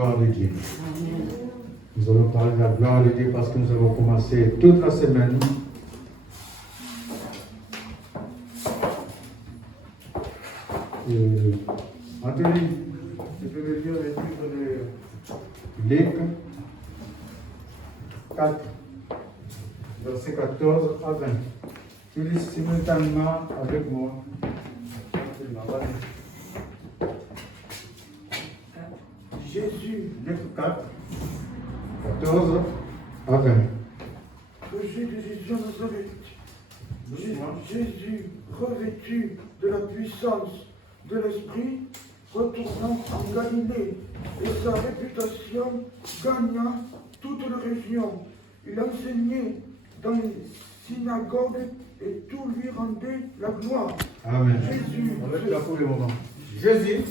gloire de Dieu. Amen. Nous allons parler de la gloire de Dieu parce que nous avons commencé toute la semaine. Anthony, tu peux me lire le livre de Luc 4, verset 14 à 20. Tu lis simultanément avec moi. Jésus, Luc 4, 14 à 20. Jésus de Jésus de Nazareth. Doucement. Jésus, revêtu de la puissance de l'Esprit, retournant en Galilée, et sa réputation gagna toute la région. Il enseignait dans les synagogues et tout lui rendait la gloire. Amen. Jésus, On va être là pour le moment. Jésus,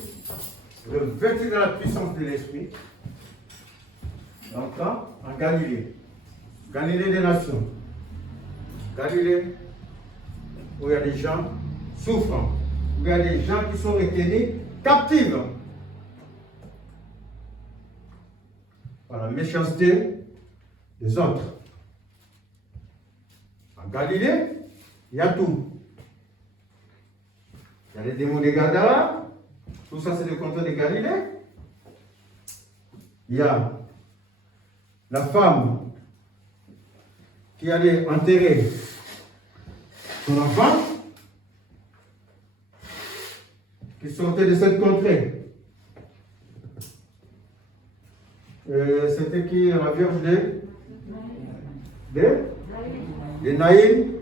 revêtu de la puissance de l'Esprit, entra en Galilée. Galilée des nations. Galilée, où il y a des gens souffrants, où il y a des gens qui sont retenus captifs par la méchanceté des autres. En Galilée, il y a tout. Il y a les démons de Gadara, tout ça c'est le canton de Galilée. Il y a la femme qui allait enterrer son enfant, qui sortait de cette contrée. C'était qui la vierge de Naïm.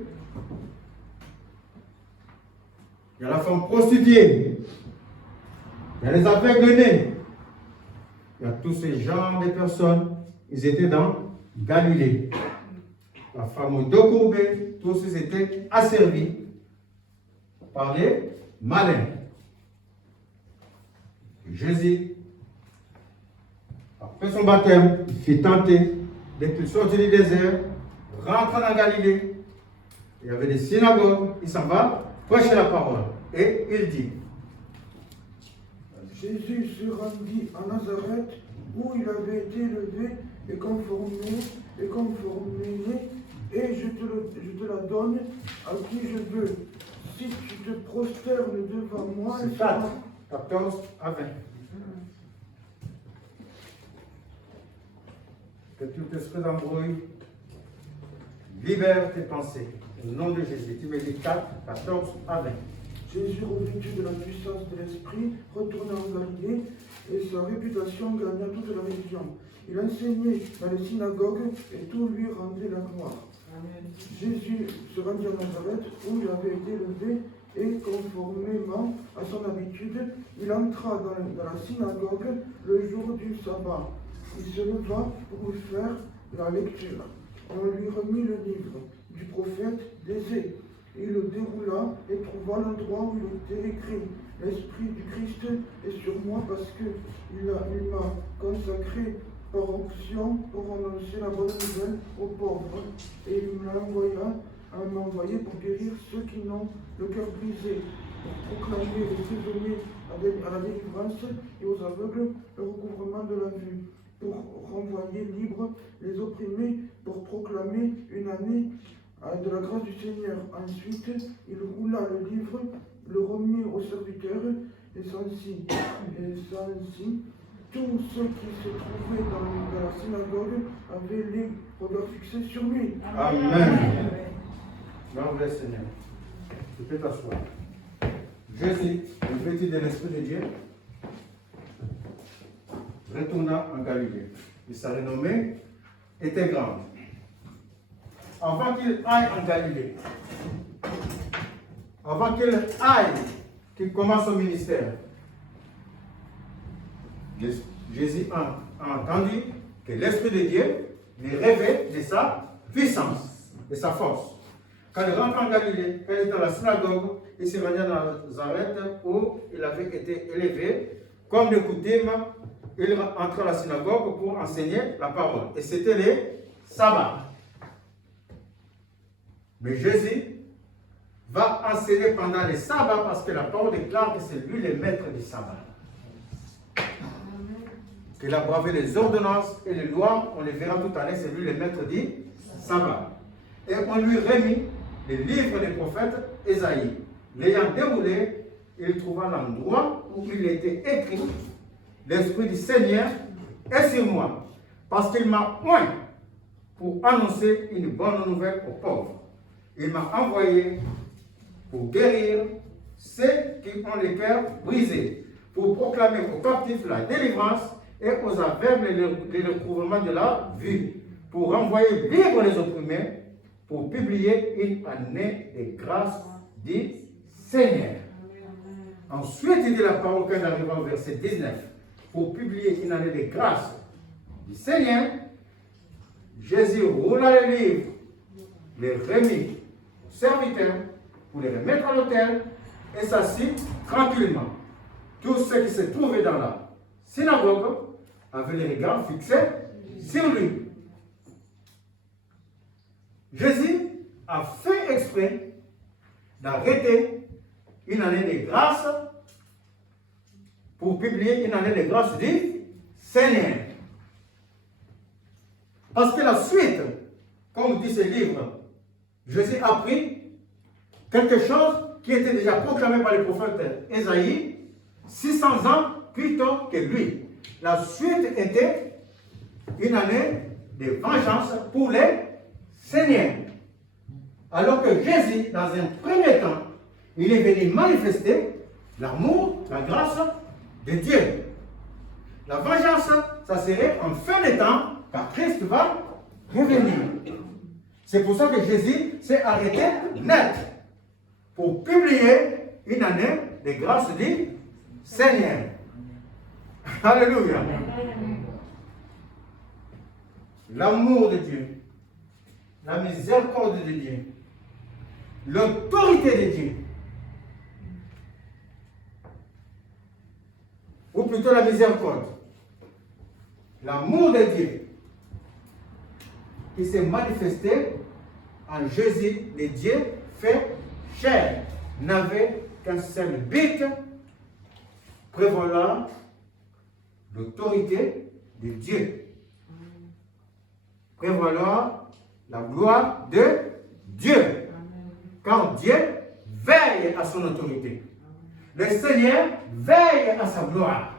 Il y a la femme prostituée. Il y a les aveugles-nés. Il y a tous ces genres de personnes. Ils étaient dans Galilée. La femme au dos courbé, tous ils étaient asservis par les malins. Jésus, après son baptême, il fut tenté, dès qu'il sortit du désert, rentre dans Galilée. Il y avait des synagogues, il s'en va prêcher la parole. Et il dit, Jésus se rendit à Nazareth, où il avait été élevé et conformé, et je te la donne à qui je veux. Si tu te prosternes devant moi, c'est 4, 14 à 20. Que tout esprit d'embrouille libère tes pensées. Au nom de Jésus, tu me dis 4, 14 à 20. Jésus, revêtu de la puissance de l'Esprit, retourna en Galilée, et sa réputation gagna toute la région. Il enseignait dans les synagogues, et tout lui rendait la gloire. Amen. Jésus se rendit à Nazareth, où il avait été élevé, et conformément à son habitude, il entra dans la synagogue le jour du sabbat. Il se leva pour faire la lecture. On lui remit le livre du prophète d'Ésée. Il le déroula et trouva l'endroit où il était écrit. L'Esprit du Christ est sur moi parce qu'il m'a consacré par onction pour annoncer la bonne nouvelle aux pauvres. Et il m'a envoyé pour guérir ceux qui n'ont le cœur brisé, pour proclamer les prisonniers à la délivrance et aux aveugles le recouvrement de la vue, pour renvoyer libres les opprimés, pour proclamer une année de la grâce du Seigneur. Ensuite, il roula le livre, le remit aux serviteurs, et ainsi, tous ceux qui se trouvaient dans la synagogue avaient les regards fixés sur lui. Amen. Merveilleux Seigneur. Tu peux t'asseoir. Jésus, le petit de l'Esprit de Dieu, retourna en Galilée. Et sa renommée était grande. Avant qu'il aille en Galilée, qu'il commence son ministère, Jésus a entendu que l'Esprit de Dieu lui révèle de sa puissance, de sa force. Quand il rentre en Galilée, quand il est dans la synagogue, il se rendit à Nazareth où il avait été élevé. Comme de coutume, il entra à la synagogue pour enseigner la parole. Et c'était les sabbats. Mais Jésus va enseigner pendant les sabbats parce que la parole déclare que c'est lui le maître du sabbat. qu'il a bravé les ordonnances et les lois, on les verra tout à l'heure, c'est lui le maître dit sabbat. Et on lui remit les livres des prophètes Ésaïe. L'ayant déroulé, il trouva l'endroit où il était écrit: l'Esprit du Seigneur est sur moi, parce qu'il m'a oint pour annoncer une bonne nouvelle aux pauvres. Il m'a envoyé pour guérir ceux qui ont les cœurs brisés, pour proclamer aux captifs la délivrance et aux aveugles le recouvrement de la vue, pour renvoyer libres les opprimés, pour publier une année de grâce du Seigneur. Ensuite, il dit la parole quand il arrive au verset 19, pour publier une année de grâce du Seigneur. Jésus roula les livres, les remit aux serviteurs pour les remettre à l'autel et s'assit tranquillement. Tous ceux qui se trouvaient dans la synagogue avaient les regards fixés sur lui. Jésus a fait exprès d'arrêter une année de grâce pour publier une année de grâce du Seigneur. Parce que la suite, comme dit ce livre, Jésus a pris quelque chose qui était déjà proclamé par le prophète Ésaïe 600 ans plus tôt que lui. La suite était une année de vengeance pour les Seigneurs. Alors que Jésus, dans un premier temps, il est venu manifester l'amour, la grâce de Dieu. La vengeance, ça serait en fin de temps, car Christ va revenir. C'est pour ça que Jésus s'est arrêté net pour publier une année de grâce du Seigneur. Alléluia. L'amour de Dieu, la miséricorde de Dieu, l'autorité de Dieu, ou plutôt la miséricorde, l'amour de Dieu qui s'est manifesté en Jésus, le Dieu fait chair, n'avait qu'un seul but: prévaloir l'autorité de Dieu, prévaloir la gloire de Dieu, car Dieu veille à son autorité. Le Seigneur veille à sa gloire.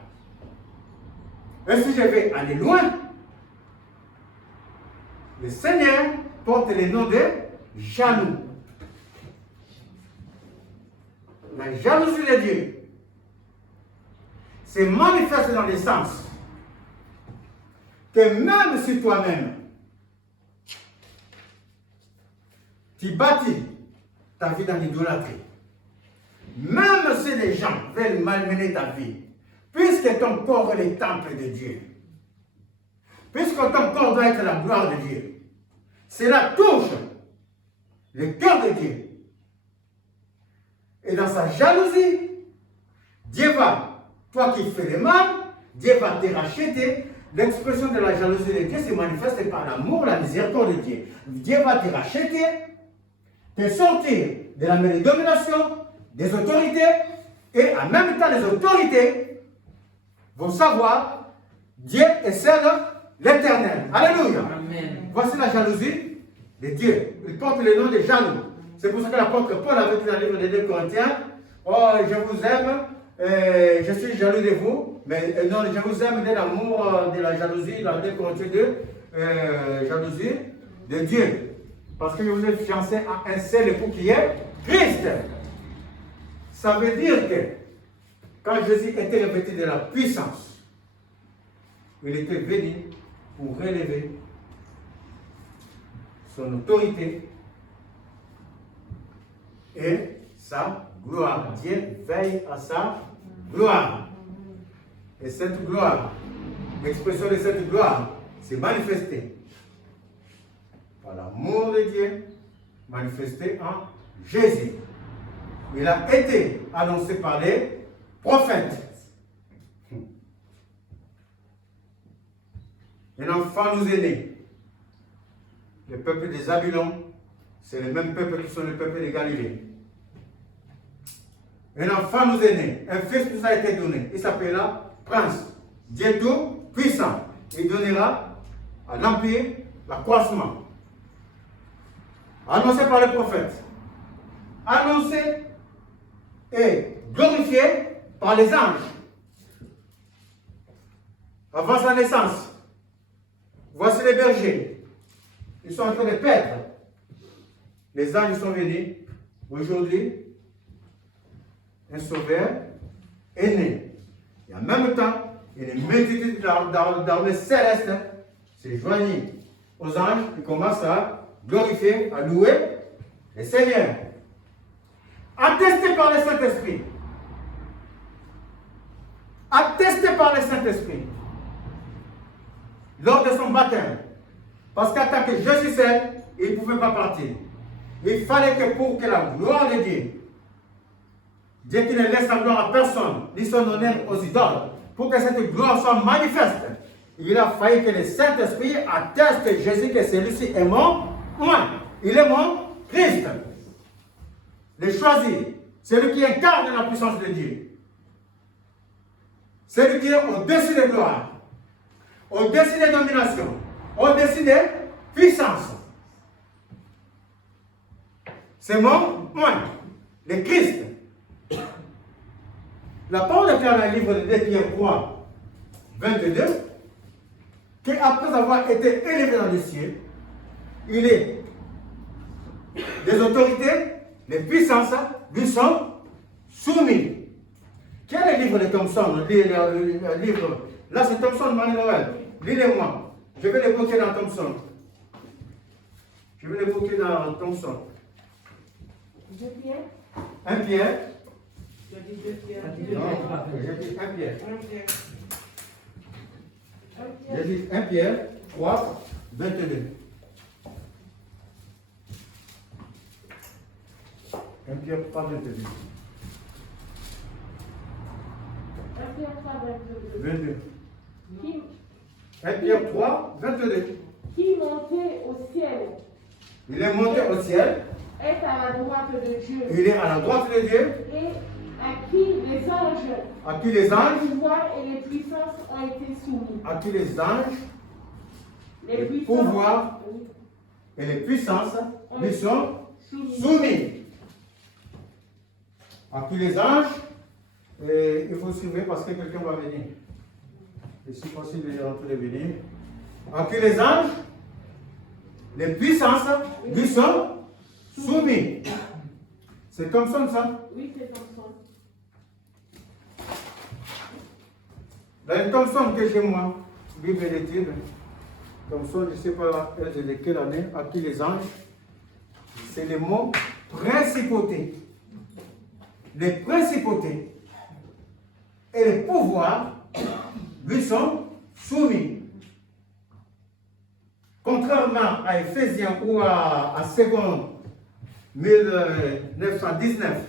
Et si je vais aller loin, le Seigneur porte le nom de jaloux. La jalousie de Dieu se manifeste dans le sens que même si toi-même tu bâtis ta vie dans l'idolâtrie, même si les gens veulent malmener ta vie, puisque ton corps est le temple de Dieu, puisque ton corps doit être la gloire de Dieu, cela touche le cœur de Dieu. Et dans sa jalousie, Dieu va, toi qui fais le mal, Dieu va te racheter. L'expression de la jalousie de Dieu se manifeste par l'amour, la miséricorde de Dieu. Dieu va te racheter, te sortir de la main de domination des autorités, et en même temps les autorités vont savoir Dieu est seul l'Éternel. Alléluia. Amen. Voici la jalousie de Dieu. Il porte le nom de jaloux. C'est pour ça que l'apôtre Paul avait dit dans le livre des 2 Corinthiens: oh, je vous aime, je suis jaloux de vous, mais non, je vous aime de l'amour de la jalousie, dans 2 Corinthiens 2, jalousie de Dieu. Parce que je vous ai fiancé à un seul époux qui est Christ. Ça veut dire que quand Jésus était revêtu de la puissance, il était venu pour relever son autorité et sa gloire. Dieu veille à sa gloire. Et cette gloire, l'expression de cette gloire, s'est manifestée par l'amour de Dieu, manifesté en Jésus. Il a été annoncé par les prophètes. Un enfant nous est né. Le peuple des Zabulon, c'est le même peuple qui sont le peuple de Galilée. Un enfant nous est né. Un fils nous a été donné. Il s'appellera Prince. Dieu tout puissant. Il donnera à l'Empire l'accroissement. Annoncé par le prophète. Annoncé et glorifié par les anges. Avant sa naissance, voici les bergers. Ils sont en train de paître. Les anges sont venus. Aujourd'hui, un sauveur est né. Et en même temps, une multitude d'armées célestes se joignent aux anges qui commencent à glorifier, à louer le Seigneur. Attesté par le Saint-Esprit. Attesté par le Saint-Esprit. Lors de son baptême. Parce qu'en tant que Jésus seul, il ne pouvait pas partir. Il fallait que pour que la gloire de Dieu, Dieu qui ne laisse la gloire à personne, ni son honneur aux idoles, pour que cette gloire soit manifeste, il a fallu que le Saint-Esprit atteste Jésus que celui-ci est mon moi. Il est mon Christ. Le choisi, celui qui incarne la puissance de Dieu. Celui qui est au-dessus des gloires, au-dessus des dominations, au-dessus des puissances. C'est moi, le Christ. La parole de Pierre dans le livre de 2 Pierre 3, 22, qu'après avoir été élevé dans les cieux, il est des autorités, les puissances lui sont soumis. Quel est le livre de Thomson? Le livre. Là, c'est Thomson, Manuel. Lisez-moi. Je vais l'évoquer dans Thomson. Je vais l'évoquer dans Thomson. 2 Pierre. 1 Pierre. J'ai dit 2 Pierre. Non, j'ai dit 1 Pierre. 1 Pierre. J'ai dit 1 Pierre 3, 22. 1 Pierre 3, 22. 1 Pierre 3, 22. 22. Qui, 1 Pierre 3, 22. qui monté au ciel Il est monté au ciel. est à la droite de Dieu. Il est à la droite de Dieu. Et à qui les anges, À qui les les anges, pouvoirs et les puissances ont été soumis. à qui les anges, Les les puissances pouvoirs et les puissances lui sont soumis. soumis. À qui les anges, et il faut suivre parce que quelqu'un va venir. Et si possible, il est en train de venir. À qui les anges, les puissances lui sont soumis. C'est comme ça. Oui, c'est comme ça. Dans une Thomson que j'ai moi, Bible d'études, Thomson, je ne sais pas de quelle année, à qui les anges, c'est le mot principauté. Les principautés et les pouvoirs lui sont soumis. Contrairement à Éphésiens ou à 2 1919,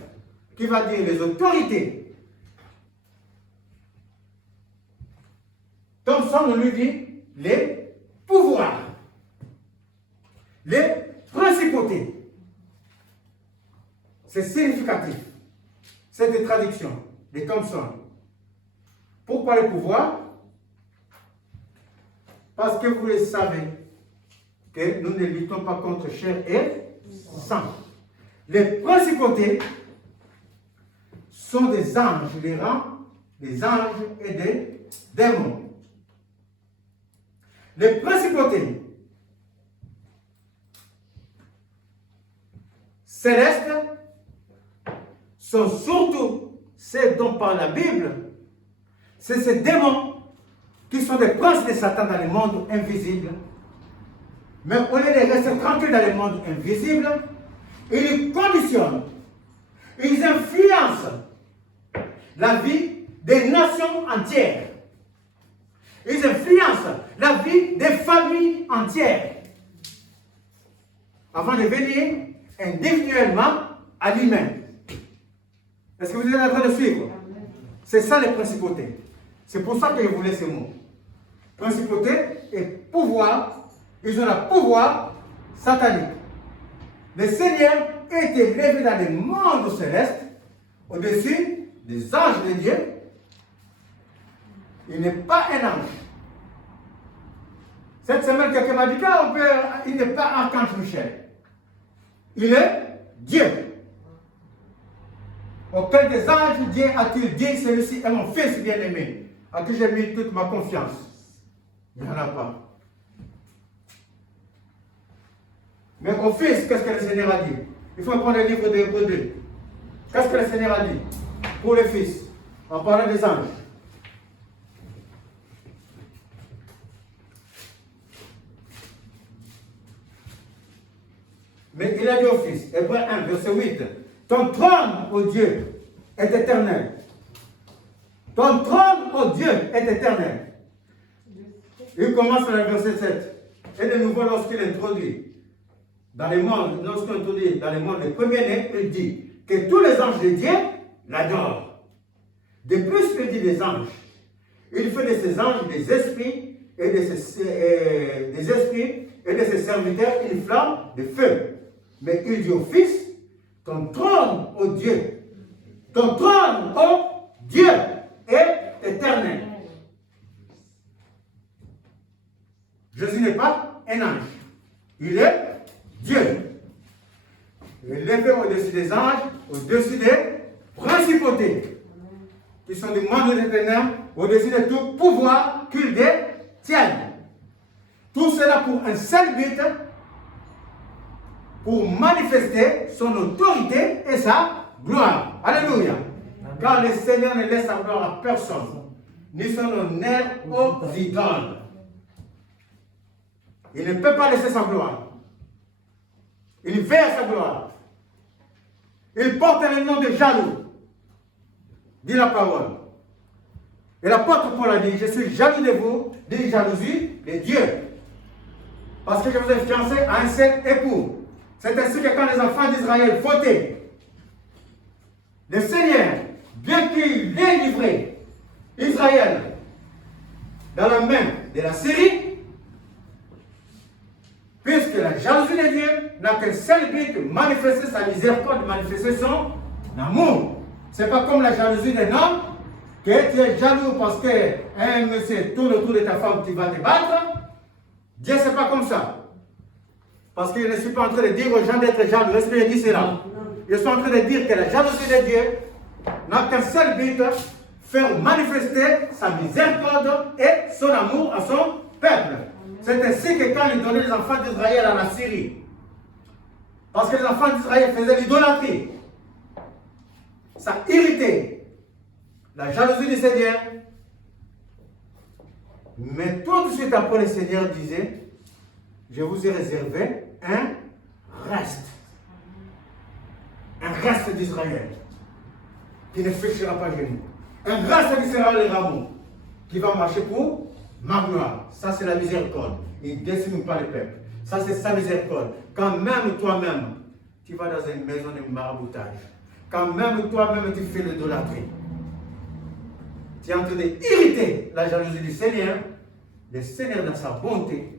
qui va dire les autorités, Thomson lui dit les pouvoirs, les principautés. C'est significatif, cette traduction de Thomson. Pourquoi les pouvoirs? Parce que vous le savez que nous ne luttons pas contre chair et sang. Les principautés sont des anges, les rangs des anges et des démons. Les principautés célestes sont surtout celles dont parle la Bible. C'est ces démons qui sont des princes de Satan dans le monde invisible. Mais au lieu de rester tranquilles dans le monde invisible, ils conditionnent, ils influencent la vie des nations entières. Ils influencent la vie des familles entières avant de venir individuellement à l'humain. Est-ce que vous êtes en train de suivre? C'est ça les principautés. C'est pour ça que je voulais ces mots. Principauté et pouvoir, ils ont le pouvoir satanique. Le Seigneur est élevé dans le monde céleste, au-dessus des anges de Dieu. Il n'est pas un ange. Cette semaine, quelqu'un m'a dit qu'il n'est pas Archange Michel. Il est Dieu. Auquel des anges Dieu a-t-il dit, celui-ci est mon fils bien-aimé, à qui j'ai mis toute ma confiance. Il n'y en a pas. Mais au fils, qu'est-ce que le Seigneur a dit? Il faut prendre le livre de Hébreux 2. Qu'est-ce que le Seigneur a dit pour le fils, en parlant des anges? Mais il a dit au fils, Hébreux 1, verset 8, ton trône, ô Dieu, est éternel. Ton trône, ô Dieu, est éternel. Il commence dans le verset 7. Et de nouveau, lorsqu'il introduit dans les mondes, le premier-né, il dit que tous les anges de Dieu l'adorent. De plus, il dit les anges. Il fait de ces anges des esprits et de ses serviteurs une flamme de feu. Mais il dit au Fils, ton trône, ô Dieu, ton trône, ô Dieu, est éternel. Jésus n'est pas un ange. Il est Dieu. Il est levé au-dessus des anges, au-dessus des principautés, qui sont des membres de l'éternel, au-dessus de tout pouvoir qu'ils détiennent. Tout cela pour un seul but, pour manifester son autorité et sa gloire. Alléluia. Car le Seigneur ne laisse sa gloire à personne, ni son honneur aux idoles. Il ne peut pas laisser sa gloire. Il verse sa gloire. Il porte le nom de jaloux, dit la parole. Et l'apôtre Paul a dit, je suis jaloux de vous, dit jalousie de Dieu. Parce que je vous ai fiancé à un seul époux. C'est ainsi que quand les enfants d'Israël fautaient, le Seigneur, bien qu'il ait livré Israël dans la main de la Syrie, puisque la jalousie de Dieu n'a qu'un seul but, de manifester sa miséricorde, de manifester son amour. Ce n'est pas comme la jalousie d'un homme, que tu es jaloux parce qu'un monsieur tourne autour de ta femme, tu vas te battre. Dieu, ce n'est pas comme ça. Parce qu'il ne suis pas en train de dire aux gens d'être jaloux. Est-ce que je dis cela? Je suis en train de dire que la jalousie de Dieu n'a qu'un seul but, faire manifester sa miséricorde et son amour à son peuple. C'est ainsi que quand il donnait les enfants d'Israël à la Syrie, parce que les enfants d'Israël faisaient l'idolâtrie, ça irritait la jalousie du Seigneur. Mais tout de suite après, le Seigneur disait, je vous ai réservé un reste d'Israël qui ne fléchira pas genou. Un reste d'Israël, les rameaux, qui va marcher pour ma gloire. Ça, c'est la miséricorde. Il ne décime pas le peuple. Ça, c'est sa miséricorde. Quand même toi-même, tu vas dans une maison de maraboutage. Quand même toi-même, tu fais l'idolâtrie. Tu es en train d'irriter la jalousie du Seigneur. Le Seigneur, dans sa bonté,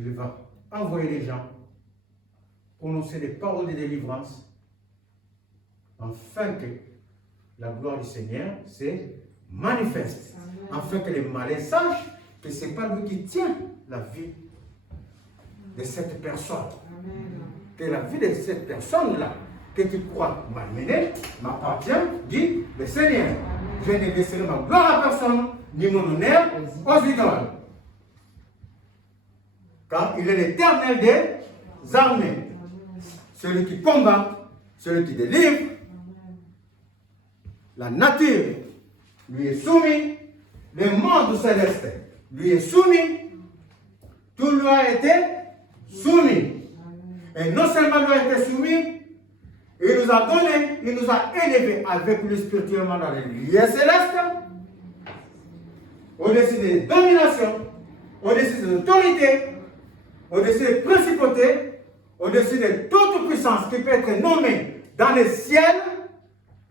il va envoyer les gens prononcer des paroles de délivrance afin que la gloire du Seigneur se manifeste. Afin que les malins sachent que ce n'est pas lui qui tient la vie de cette personne. Que la vie de cette personne-là, que tu crois malmenée, m'appartient, dit le Seigneur. Je ne laisserai ma gloire à personne, ni mon honneur aux idoles. Car il est l'Éternel des armées. Celui qui combat, celui qui délivre. La nature lui est soumise. Le monde céleste lui est soumis. Tout lui a été soumis. Et non seulement lui a été soumis, il nous a donné, il nous a élevés avec lui spirituellement dans les lieux célestes, au-dessus des dominations, au-dessus des autorités, au-dessus des principautés, au-dessus de toute puissance qui peut être nommée dans les ciels,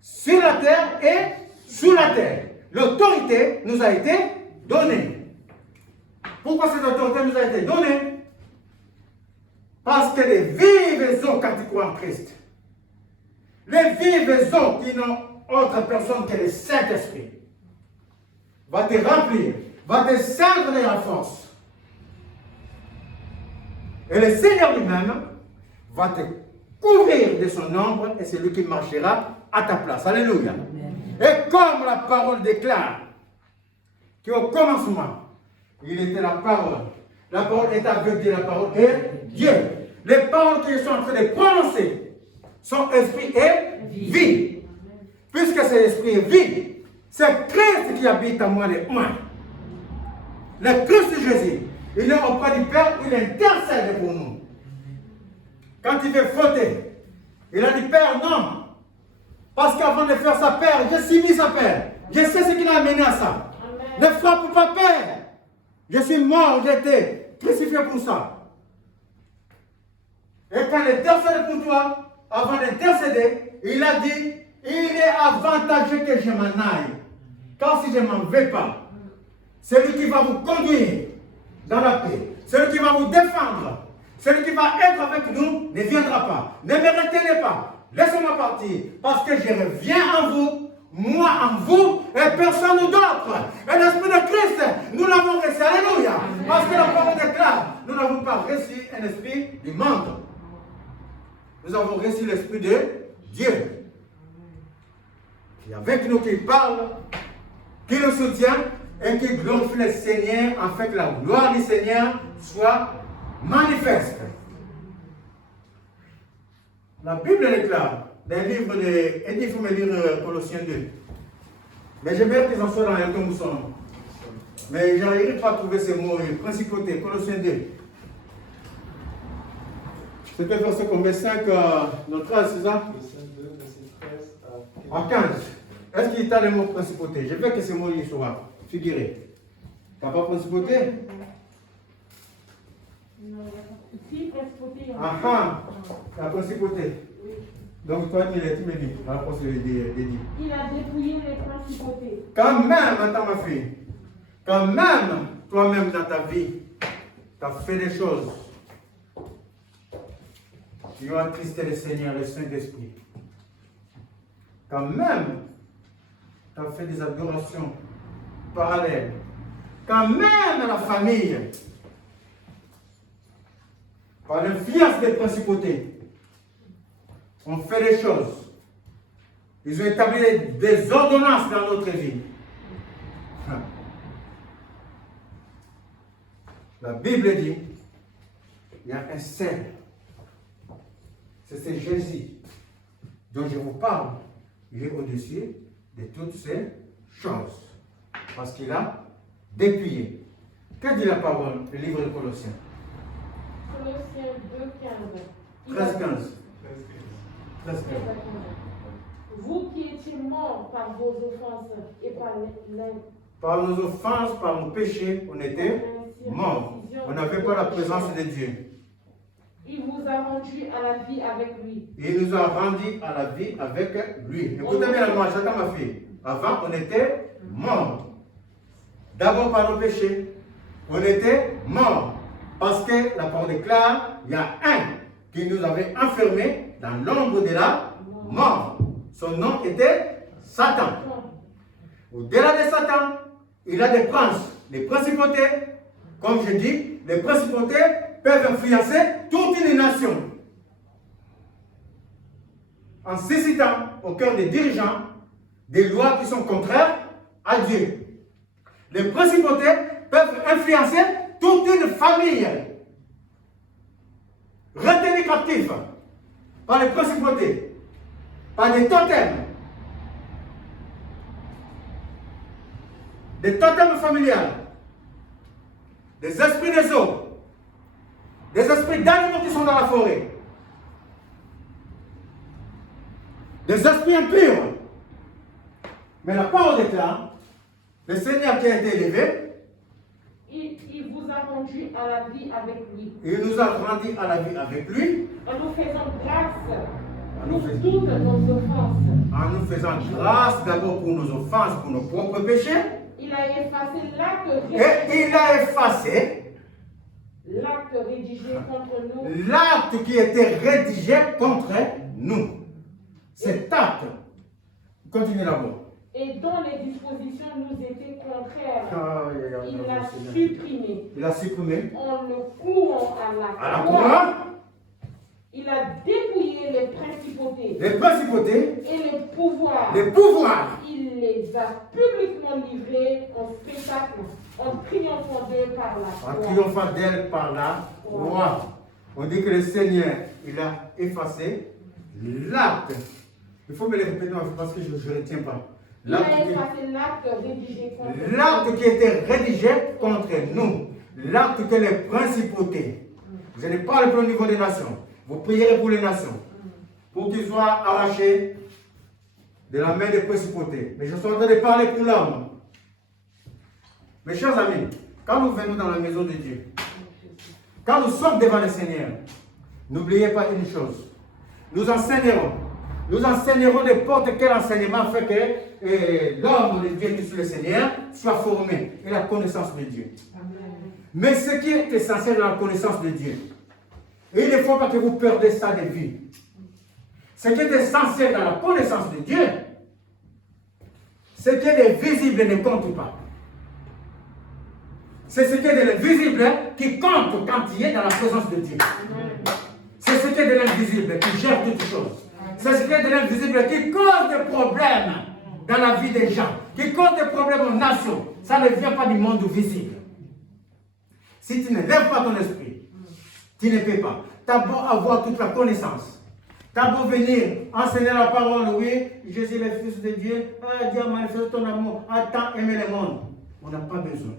sur la terre et sous la terre. L'autorité nous a été donnée. Pourquoi cette autorité nous a été donnée? Parce que les vives eaux, quand tu crois en Christ, les vives eaux qui n'ont autre personne que le Saint-Esprit, va te remplir, va te servir de la force. Et le Seigneur lui-même va te couvrir de son ombre et c'est lui qui marchera à ta place. Alléluia. Et comme la parole déclare qu'au commencement, il était la parole. La parole est avec Dieu, la parole est Dieu. Les paroles qu'ils sont en train de prononcer sont esprit et vie. Puisque c'est esprit et vie, c'est Christ qui habite en moi et moi. Le Christ Jésus, il est auprès du Père, il intercède pour nous. Quand il veut fauter, il a dit Père, non. Parce qu'avant de faire sa paire, j'ai suivi sa paire. Je sais ce qui l'a amené à ça. Ne frappe pas Père. Je suis mort, j'ai été crucifié pour ça. Et quand il intercède pour toi, avant d'intercéder, il a dit il est avantageux que je m'en aille. Car si je ne m'en vais pas, celui qui va vous conduire dans la paix, celui qui va vous défendre, celui qui va être avec nous ne viendra pas. Ne me retenez pas. Laissez-moi partir. Parce que je reviens en vous, moi en vous, et personne d'autre. Et l'esprit de Christ, nous l'avons reçu. Alléluia. Parce que la parole déclare, nous n'avons pas reçu un esprit du monde. Nous avons reçu l'esprit de Dieu. Qui est avec nous, qui parle, qui nous soutient et qui glorifie le Seigneur afin que la gloire du Seigneur soit manifeste. La Bible déclare, dans le livre de... Il faut me lire Colossiens 2. Mais j'aimerais qu'ils en soient dans les tombes où nous sommes. Mais je n'arrive pas à trouver ces mots, principauté, Colossiens 2. C'était verset combien 5, notre 13, c'est ça? Colossiens 2, verset 13 à 15. Est-ce qu'il y a le mot principauté? Je veux que ces mots y soient figurés. Tu n'as pas principauté? Non, si, principauté. Ah, la principauté. Oui. Donc toi, tu me dis, la principauté. Il a dépouillé les principautés. Quand même, attends ma fille, quand même, toi-même dans ta vie, tu as fait des choses qui ont attristé le Seigneur, le Saint-Esprit. Quand même, tu as fait des adorations parallèles. Quand même, la famille, par l'influence des principautés, on fait des choses. Ils ont établi des ordonnances dans notre vie. La Bible dit, il y a un seul. C'est Jésus dont je vous parle. Il est au-dessus de toutes ces choses. Parce qu'il a dépouillé. Que dit la parole, le livre de Colossiens? Colossiens 2, 15. 13, 15. 13, 15. Vous qui étiez morts par vos offenses et par nos offenses, par nos péchés, on était morts. On n'avait pas la présence de Dieu. il vous a rendu à la vie avec lui. Il nous a rendus à la vie avec lui. Écoutez bien la moi, j'attends ma fille. Avant, on était morts. D'abord par nos péchés. On était morts. Parce que la parole déclare, il y a un qui nous avait enfermés dans l'ombre de la mort. Son nom était Satan. Au-delà de Satan, il a des princes, des principautés. Comme je dis, les principautés peuvent influencer toute une nation. En suscitant au cœur des dirigeants des lois qui sont contraires à Dieu. Les principautés peuvent influencer toute une famille. Retenue captive par les principautés, par des totems familiales, des esprits des eaux, des esprits d'animaux qui sont dans la forêt, des esprits impurs. Mais la parole déclare, le Seigneur qui a été élevé, Il vous a rendu à la vie avec lui. il nous a rendus à la vie avec lui, En nous faisant grâce en nous pour faisant, toutes nos offenses. en nous faisant grâce d'abord pour nos offenses, pour nos propres péchés, Il a effacé et il a effacé l'acte rédigé contre nous. l'acte qui était rédigé contre nous. Cet acte, continuez là-bas. et dont les dispositions nous étaient contraires. Il l'a Seigneur. supprimé Il a supprimé. en le clouant À la croix, Il a dépouillé les principautés les principautés, et les pouvoirs. les pouvoirs. Il les a publiquement livrés en spectacle, en triomphant d'eux par la En croix. triomphant d'elle par la croix. On dit que le Seigneur, il a effacé l'acte. Il faut me le répéter parce que je ne retiens pas. Il a L'acte effacé l'acte rédigé contre qui, nous. l'acte qui était rédigé contre nous. L'acte que les principautés. Vous n'allez pas le au niveau des nations. Vous prierez pour les nations. Pour qu'ils soient arrachés de la main des principautés. Mais je suis en train de parler pour l'homme. Mes chers amis, quand nous venons dans la maison de Dieu, quand nous sommes devant le Seigneur, n'oubliez pas une chose. Nous enseignerons. Nous enseignerons n'importe quel enseignement afin que l'homme de Dieu qui suit le Seigneur soit formé et la connaissance de Dieu. Amen. Mais ce qui est essentiel dans la connaissance de Dieu, et il ne faut pas que vous perdez ça de vue. Ce qui est essentiel dans la connaissance de Dieu, c'est que les visibles ne comptent pas. C'est ce qui est de l'invisible qui compte quand il est dans la présence de Dieu. C'est ce qui est de l'invisible qui gère toutes choses. C'est ce qui est de l'invisible qui cause des problèmes dans la vie des gens, qui cause des problèmes aux nations. Ça ne vient pas du monde visible. Si tu ne lèves pas ton esprit, tu ne peux pas. Tu as beau avoir toute la connaissance. Tu as beau venir enseigner la parole, oui, Jésus est le Fils de Dieu. Ah, Dieu a manifesté ton amour. Attends, aimer le monde. On n'a pas besoin.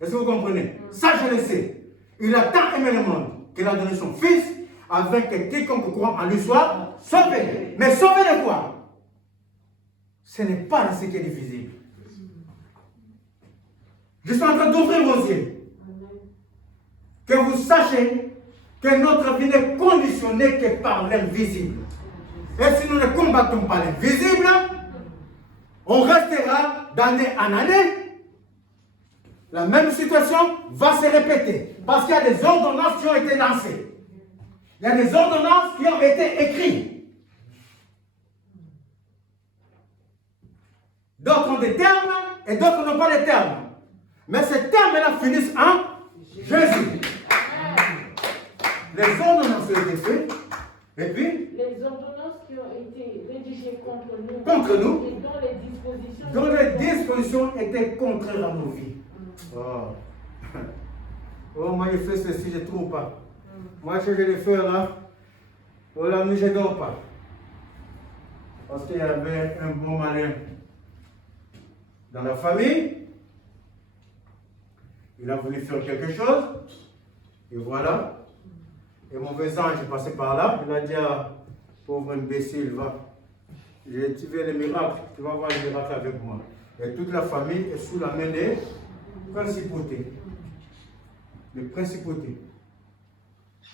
Est-ce que vous comprenez? Ça, je le sais. Il a tant aimé le monde qu'il a donné son Fils afin que quiconque croit en lui soit sauvé. Mais sauvé de quoi? Ce n'est pas ce qui est visible. Je suis en train d'ouvrir vos yeux. Que vous sachiez que notre vie n'est conditionnée que par l'invisible. Et si nous ne combattons pas l'invisible, on restera d'année en année. La même situation va se répéter. Parce qu'il y a des ordonnances qui ont été lancées. Il y a des ordonnances qui ont été écrites. D'autres ont des termes et d'autres n'ont pas de termes. Mais ces termes-là finissent en Jésus. Les ordonnances ont été faites. Et puis, les ordonnances qui ont été rédigées contre nous, contre nous, et dont les dispositions étaient contraires à nos vies. Oh. Oh, moi je fais ceci, je ne trouve pas. Moi ce que je vais faire là, voilà, nous je ne dors pas. Parce qu'il y avait un bon malin dans la famille. Il a voulu faire quelque chose. Et voilà. Et mon ange est passé par là. Il a dit à pauvre imbécile, va. Tu veux le miracle, tu vas voir le miracle avec moi. Et toute la famille est sous la main des principautés. Les principautés.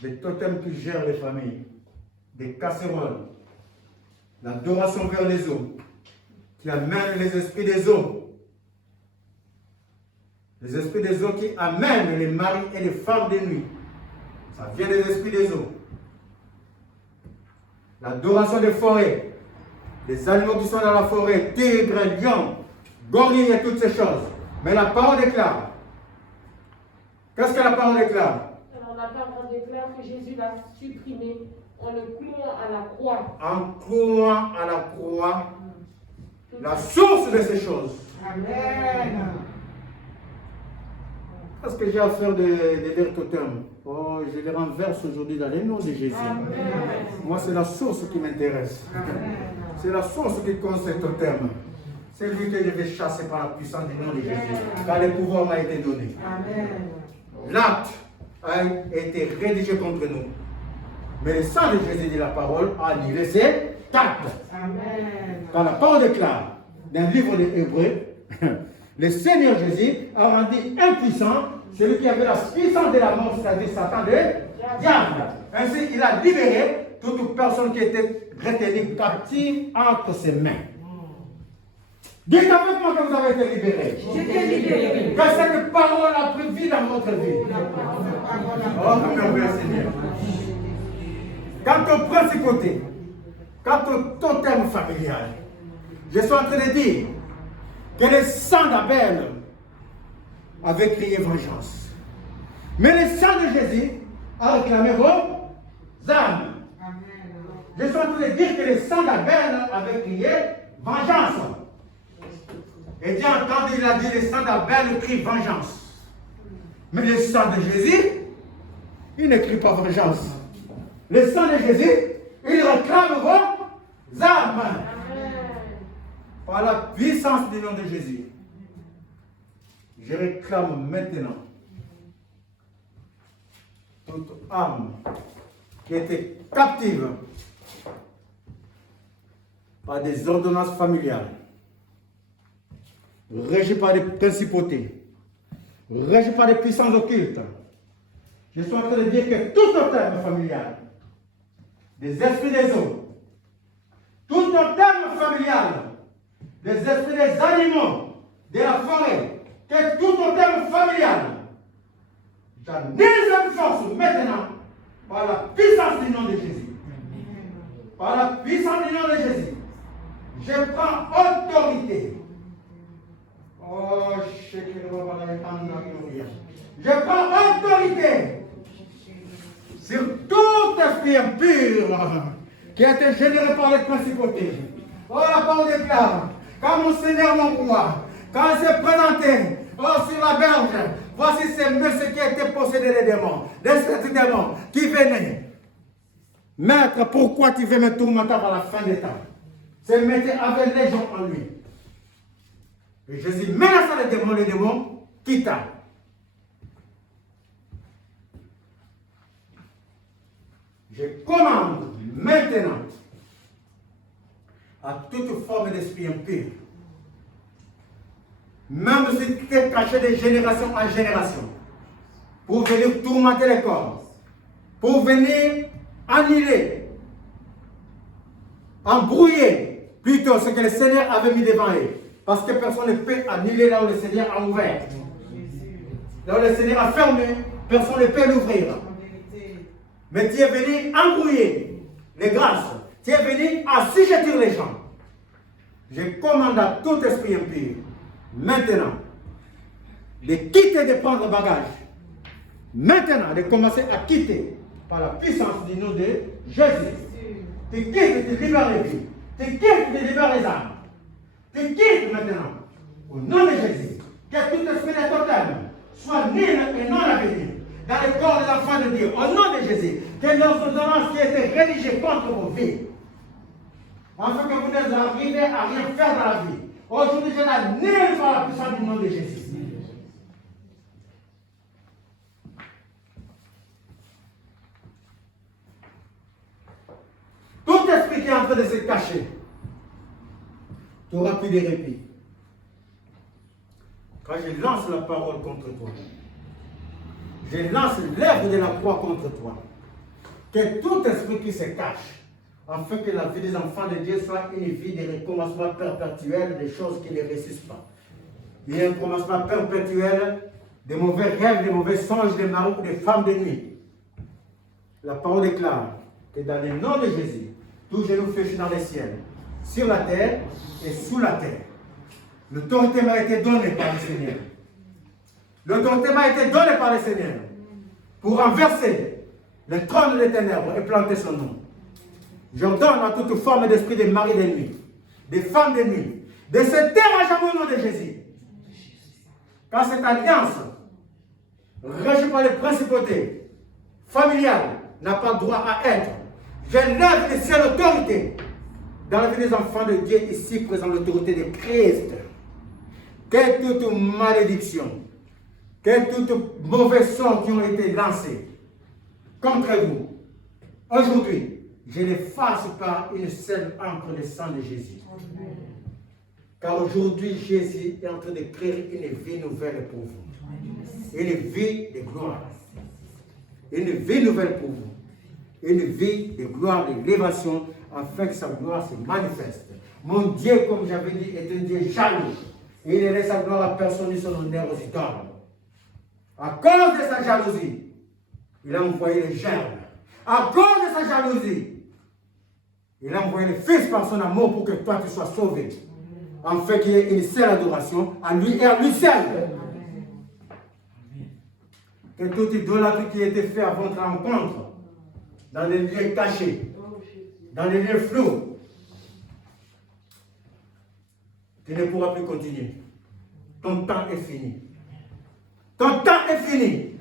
Des totems qui gèrent les familles. Des casseroles. L'adoration vers les eaux. Qui amène les esprits des eaux. Les esprits des eaux qui amènent les maris et les femmes de nuit. Ça vient des esprits des eaux. L'adoration des forêts. Les animaux qui sont dans la forêt, tigres, lions, gorilles et toutes ces choses. Mais la parole déclare. Qu'est-ce que la parole déclare? Alors la parole déclare que Jésus l'a supprimé en le clouant à la croix. En clouant à la croix la source de ces choses. Amen. Qu'est-ce que j'ai à faire des totems? Oh, je les renverse aujourd'hui dans le nom de Jésus. Amen. Moi, c'est la source qui m'intéresse. C'est la source qui compte ces totems. C'est lui que je vais chasser par la puissance du nom de Jésus. Car le pouvoir m'a été donné. L'acte a été rédigé contre nous. Mais le sang de Jésus, dit la parole, a annulé ces actes. Quand la parole déclare dans le livre des Hébreux, le Seigneur Jésus a rendu impuissant celui qui avait la puissance de la mort, c'est-à-dire Satan de diable. Ainsi, il a libéré toute personne qui était retenue captive entre ses mains. Dites avec moi que vous avez été libérés. J'étais libéré. Que cette parole a pris vie dans votre vie. Oh, merveilleux Seigneur. Quant aux principautés, quant au totem familial, Je suis en train de dire que le sang d'Abel avait crié vengeance. Mais le sang de Jésus a réclamé vos âmes. Je suis en train de dire que le sang d'Abel avait crié vengeance. Et Dieu a entendu, il a dit le sang d'Abel crie vengeance. Mais le sang de Jésus, il ne crie pas vengeance. Le sang de Jésus, il réclame vos âmes. Par la puissance du nom de Jésus, je réclame maintenant toute âme qui était captive par des ordonnances familiales, régie par des principautés, régie par des puissances occultes. Je suis en train de dire que tout terme familial, des esprits des eaux, tout terme familial, des esprits des animaux, de la forêt, que tout terme familial, j'annule cette force maintenant par la puissance du nom de Jésus. Par la puissance du nom de Jésus, je prends autorité. Oh, je prends autorité sur tout esprit impur qui a été généré par les principautés. Oh, la parole déclare, quand mon Seigneur, mon roi, quand il s'est présenté sur la berge, voici ces messieurs qui étaient possédés des démons, des démons qui venaient. Maître, pourquoi tu veux me tourmenter par la fin des temps? C'est maître avec les gens en lui. Et Jésus menaça les démons quitta. Je commande maintenant à toute forme d'esprit impur, même si tu es caché de génération en génération, pour venir tourmenter les corps, pour venir annuler, embrouiller plutôt ce que le Seigneur avait mis devant eux. Parce que personne ne peut annuler là où le Seigneur a ouvert. Là où le Seigneur a fermé, personne ne peut l'ouvrir. Mais tu es venu embrouiller les grâces. Tu es venu assujettir les gens. Je commande à tout esprit impur, maintenant, de quitter, de prendre bagage. Maintenant, de commencer à quitter par la puissance du nom de Jésus. Tu quittes, tu libères les vies. Tu quittes, tu libères les âmes. Tu quittes maintenant, au nom de Jésus, que tout esprit de totem soit né et non à venir dans le corps des enfants de Dieu, au nom de Jésus, que l'ordonnance qui a été rédigée contre vos vies, afin que vous n'arrivez à rien faire dans la vie. Aujourd'hui, je l'annule par la puissance du nom de Jésus. Tout esprit qui est en train de se cacher, tu n'auras plus de répit. Quand je lance la parole contre toi, je lance l'œuvre de la croix contre toi. Que tout esprit qui se cache, afin que la vie des enfants de Dieu soit une vie de recommencement perpétuel des choses qui ne réussissent pas. Il y a un recommencement perpétuel des mauvais rêves, des mauvais songes, des maris, des femmes de nuit. La parole déclare que dans le nom de Jésus, tout genou fléchit dans les ciels, sur la terre et sous la terre. L'autorité m'a été donnée par le Seigneur. L'autorité m'a été donnée par le Seigneur pour renverser le trône des ténèbres et planter son nom. J'ordonne à toute forme d'esprit des maris de nuit, des femmes de nuit, de se taire à jamais au nom de Jésus. Quand cette alliance, régie par les principautés familiales, n'a pas droit à être, j'élève les cieux l'autorité dans la vie des enfants de Dieu ici présent, l'autorité de Christ. Que toute malédiction, que toute mauvaise son qui ont été lancés contre vous, aujourd'hui, je les fasse par une seule encre de sang de Jésus. Car aujourd'hui, Jésus est en train de créer une vie nouvelle pour vous. Une vie de gloire. Une vie nouvelle pour vous. Une vie de gloire, d'élévation, afin que sa gloire se manifeste. Mon Dieu, comme j'avais dit, est un Dieu jaloux. Il ne laisse sa gloire à personne ni son honneur aux idoles. À cause de sa jalousie, il a envoyé les germes. À cause de sa jalousie, il a envoyé le Fils par son amour pour que toi tu sois sauvé. afin qu'il y ait une seule adoration à lui et à lui seul. Que toute idolâtrie qui était faite à votre rencontre, dans les lieux cachés, dans les lieux flous, tu ne pourras plus continuer. Ton temps est fini. Ton temps est fini.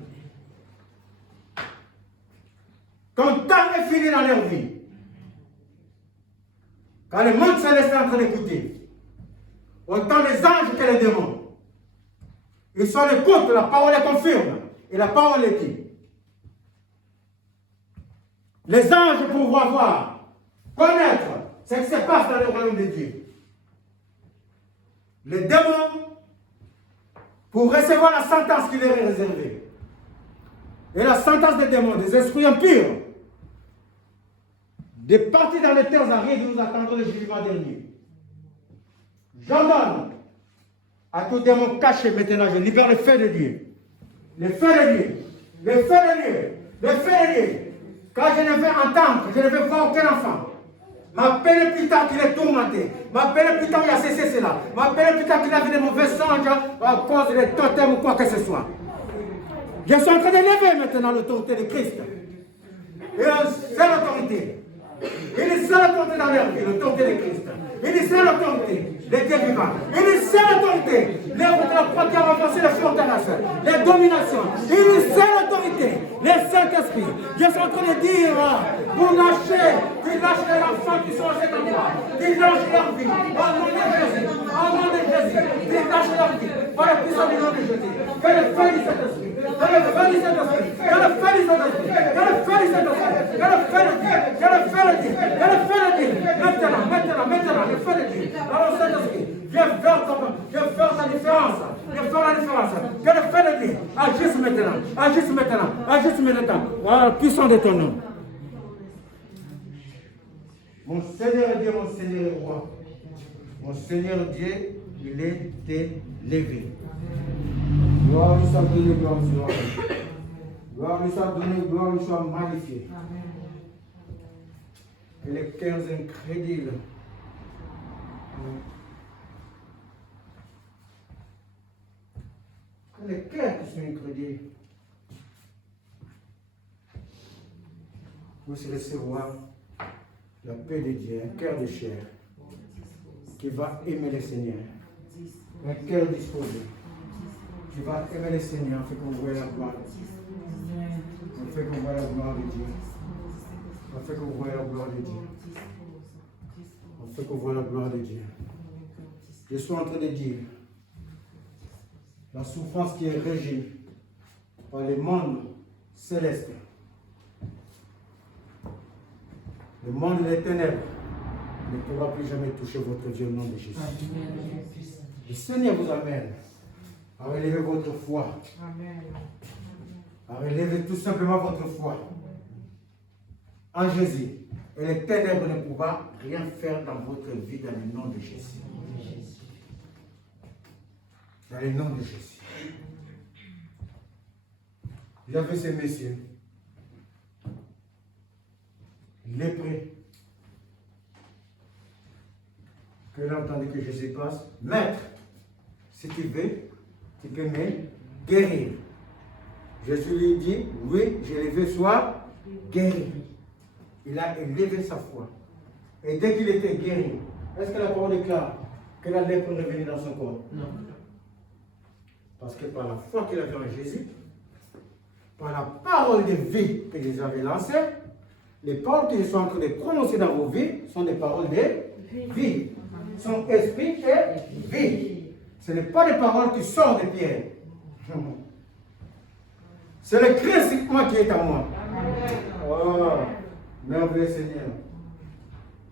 Ton temps est fini dans leur vie. Quand le monde céleste est en train d'écouter, autant les anges que les démons, ils sont à l'écoute, la parole est confirme. Et la parole est dit. Les anges pour voir, connaître ce qui se passe dans le royaume de Dieu. Les démons pour recevoir la sentence qui leur est réservée. Et la sentence des démons, des esprits impurs, de partir dans les terres arides de nous attendre le jugement dernier. J'ordonne à tout démon caché maintenant, je libère le feu de Dieu. Le feu de Dieu, le feu de Dieu, le feu de Dieu. Quand je ne veux entendre, je ne veux voir aucun enfant. M'appelle plus tard qu'il est tourmenté. M'appelle plus tard qu'il a cessé cela. M'appelle plus tard qu'il a vu des mauvais songes à cause des totems ou quoi que ce soit. Je suis en train d'élever maintenant l'autorité de Christ. Et c'est l'autorité. Il est seul l'autorité dans leur vie, l'autorité de Christ. Il est seul l'autorité, les dieux vivants. Il est seul l'autorité, l'œuvre de la croix qui a renforcé les forteresses, les dominations. Il est seul l'autorité, les Saint-Esprit. Je suis en train de dire, vous lâchez, vous lâchez les enfants qui sont à cet endroit. Ils lâchent leur vie, au nom de Jésus, au nom de Jésus. Ils lâchent leur vie, par la puissance du nom de Jésus. Que le feu du Saint-Esprit, que le feu du Saint-Esprit, que le feu du Saint-Esprit, que le feu du Saint-Esprit, que le feu de Dieu, que le feu de Dieu, que le feu de Dieu. Maintenant, le feu de Dieu, dans le Saint-Esprit, viens faire la différence, que le feu de Dieu agisse maintenant, voilà, puissant de ton nom. Mon Seigneur Dieu, mon Seigneur roi, mon Seigneur Dieu, il est élevé. Gloire lui soit donnée, gloire lui soit donnée. Gloire lui soit donnée, gloire lui soit magnifiée. Que les cœurs incrédules que les cœurs qui sont incrédules puissent recevoir la paix de Dieu, un cœur de chair qui va aimer le Seigneur, un cœur disposé qui va aimer le Seigneur, fait qu'on voit la gloire de Dieu, on fait qu'on voit la gloire de Dieu, on fait qu'on voit la gloire de Dieu, on fait qu'on voit la gloire de Dieu. Je suis en train de dire la souffrance qui est régie par le monde céleste, le monde des ténèbres, ne pourra plus jamais toucher votre Dieu au nom de Jésus. Le Seigneur vous amène à relever votre foi, à relever tout simplement votre foi en Jésus. Et les ténèbres ne pourront rien faire dans votre vie dans le nom de Jésus. Dans le nom de Jésus. J'avais ces messieurs, lépreux, que j'ai entendu que Jésus passe. Maître, si tu veux, tu peux me guérir. Jésus lui dit, oui, je le veux, sois guéri. Il a élevé sa foi. Et dès qu'il était guéri, est-ce que la parole déclare que la lèpre est revenue dans son corps? Non. Parce que par la foi qu'il avait en Jésus, par la parole de vie que Jésus avait lancée, les paroles que je suis en train de prononcer dans vos vies sont des paroles de vie. Son esprit est vie. Ce n'est pas des paroles qui sortent des pierres. C'est le Christ moi qui est à moi. Oh, merveilleux Seigneur.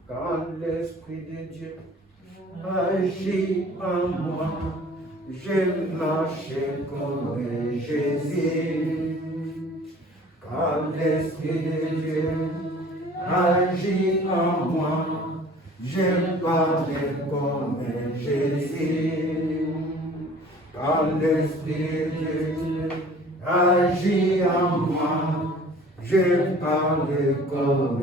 Quand l'Esprit de Dieu agit en moi, je marche comme Jésus. Quand l'Esprit de Dieu agit en moi, je parle comme Jésus. Quand l'Esprit de Dieu agit en moi, J'ai parlé comme...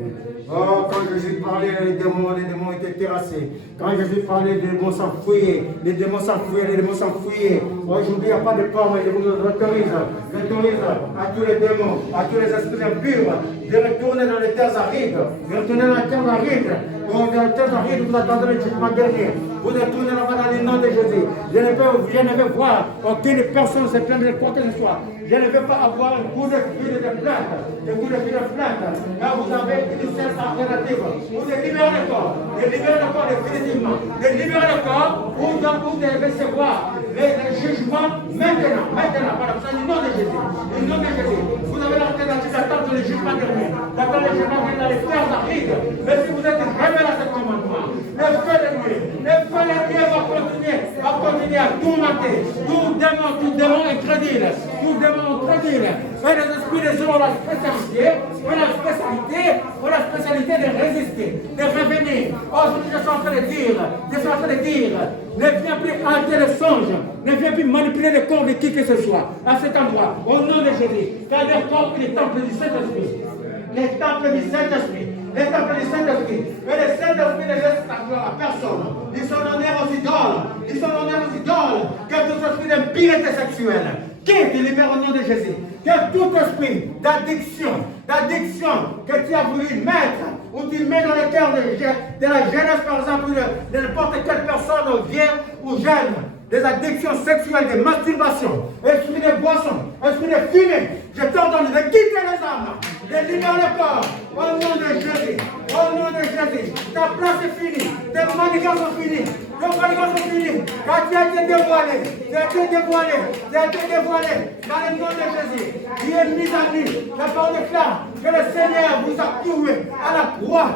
Oh, quand Jésus parlait, les démons étaient terrassés. Quand Jésus parlait, les démons s'enfuyaient. Les démons s'enfuyaient. Aujourd'hui, il n'y a pas de peur, mais je vous autorise à tous les démons, à tous les esprits impurs, de retourner dans les terres arides. De retourner dans les terres arides. Dans les terres arides, vous attendrez le jugement dernier. Vous retournez là-bas dans le nom de Jésus. Je ne veux voir aucune personne se plaindre de quoi que ce soit. Je ne veux pas avoir un coup de fil de plainte. Un coup de fil de plainte. Là, vous avez une seule alternative. Vous libérez le corps. Libérez le corps définitivement. Libérez le corps pour vous devez recevoir les jugements maintenant. Maintenant, par le nom de Jésus. Le nom de Jésus. Vous avez l'alternative d'attendre le jugement dernier. D'attendre le jugement dernier dans les terres arides. Mais si vous êtes révélé à ce commandement, le feu de nuit, le feu de nuit va continuer à tourmenter. Tout démon incrédule. Tout démon incrédule. Et les esprits des hommes ont la spécialité de résister, de revenir. Aujourd'hui, je suis en train de dire, ne viens plus hanter le songe, ne viens plus manipuler le corps de qui que ce soit à cet endroit, au nom de Jésus. Car le corps est le temple du Saint-Esprit. Les temples du Saint-Esprit. Les temples du Saint-Esprit. Et le Saint-Esprit ne laisse sa gloire à personne. Ils sont donnés aux idoles. Ils sont donnés aux idoles. Que tout esprit d'impureté sexuelle, qui te libère au nom de Jésus. Que tout esprit d'addiction que tu as voulu mettre, ou tu mets dans le cœur de la jeunesse, par exemple, de n'importe quelle personne, vieille ou jeune, des addictions sexuelles, des masturbations, esprit de boisson, esprit de fumée, je t'ordonne de quitter les âmes, de libérer le corps, au nom de Jésus, au nom de Jésus. Ta place est finie, tes manigances sont finies, tes manigances sont finies, car tu as été dévoilé, dans le nom de Jésus. Tu es mis à nu, la parole déclare que le Seigneur vous a tué à la croix,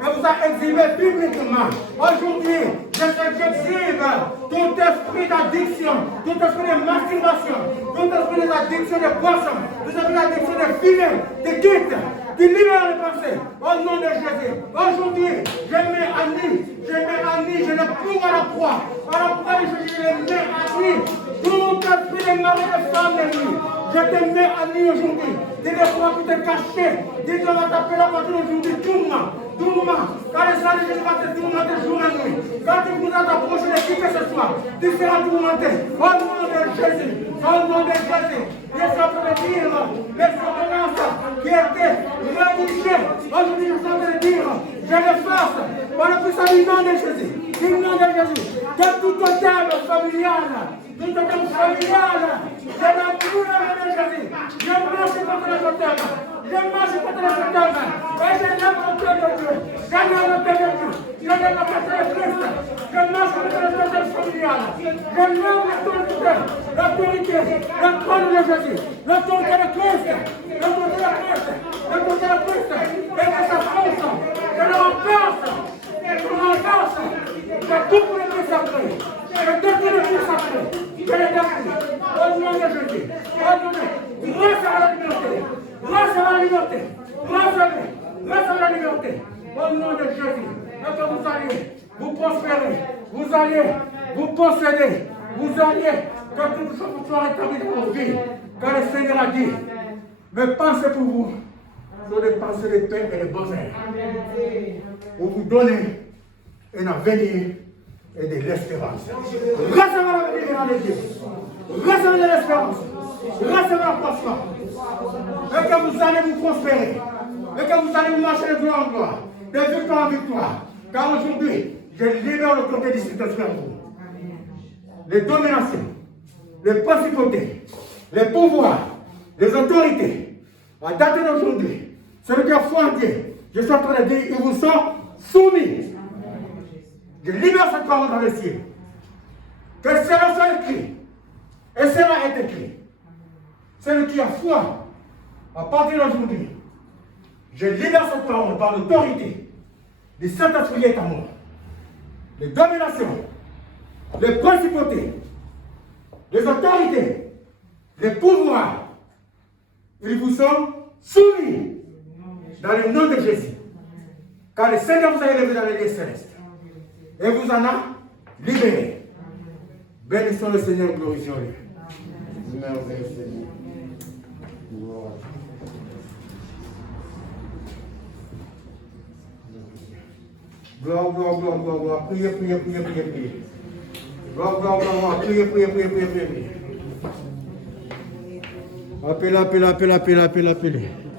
et vous a exilé publiquement. Aujourd'hui, j'exhibe tout esprit d'addiction, tout esprit de masturbation, tout esprit d'addiction de boisson, tout esprit d'addiction de fumée, de quitte, tu libères les pensées, au nom de Jésus. Aujourd'hui, je mets à nu, je le prouve à la croix de Jésus, je le mets à nu, tout esprit de mari de femme de nuit. Je te mets à nu aujourd'hui. Tu ne pourras plus te cacher. Dieu va t'appeler à partir d'aujourd'hui tourment. Quand le sang de Jésus va te tourmenter jour et nuit. Quand tu voudras t'approcher de qui que ce soit, tu seras tourmenté. Au nom de Jésus. Au nom de Jésus. Je suis en train de dire les ordonnances qui étaient rédigées. Aujourd'hui, je suis en train de dire, je les fasse par le puissant du nom de Jésus. Du nom de Jésus. Que tout thème familial, je n'ai plus le nom de Jésus. Je marche contre le totem. Et je n'aime pas de Dieu. Je n'aime pas de Dieu. Je n'aime pas de Christ. Je marche contre le totem familial. Je n'aime l'autorité, le trône de Jésus, l'autorité de Christ, et de sa force, de le renforce, de tout pour le plus sacré, de tout le plus sacré, de le détruire, au nom de Jésus, grâce à la liberté, grâce à la liberté, grâce à la liberté, au nom de Jésus, et que vous allez vous prospérer, vous allez vous posséder, vous allez, que toute chose soit rétablie dans vos vies, car le Seigneur a dit, mes pensées pour vous sont des pensées de paix et de bonheur, pour vous donner un avenir et de l'espérance. Recevez l'avenir dans les Dieu, recevez l'espérance, recevez la prospérité, et que vous allez vous prospérer, et que vous allez vous marcher de gloire en gloire, de victoire en victoire, car aujourd'hui, je libère le côté du Saint-Esprit en vous. Les dominations, les principautés, les pouvoirs, les autorités, à date d'aujourd'hui, celui qui a foi en Dieu, je suis en train de dire, ils vous sont soumis. Je libère cette parole dans le ciel. Que cela soit écrit, et cela est écrit. Celui qui a foi, à partir d'aujourd'hui, je libère cette parole par l'autorité du Saint-Esprit qui est à moi. Les dominations, les principautés, les autorités, les pouvoirs, ils vous sont soumis dans le nom de Jésus. Car le Seigneur vous a élevé dans les lieux célestes et vous en a libéré. Bénissons le Seigneur, glorifions-le. Merveilleux Seigneur. Gloire, gloire, gloire, gloire, gloire. Priez, priez, priez, priez, priez. Gloire, gloire, gloire, gloire. Priez, priez, priez, priez, priez. Appelez, appelez, appelez, appelez, appelez, appelez.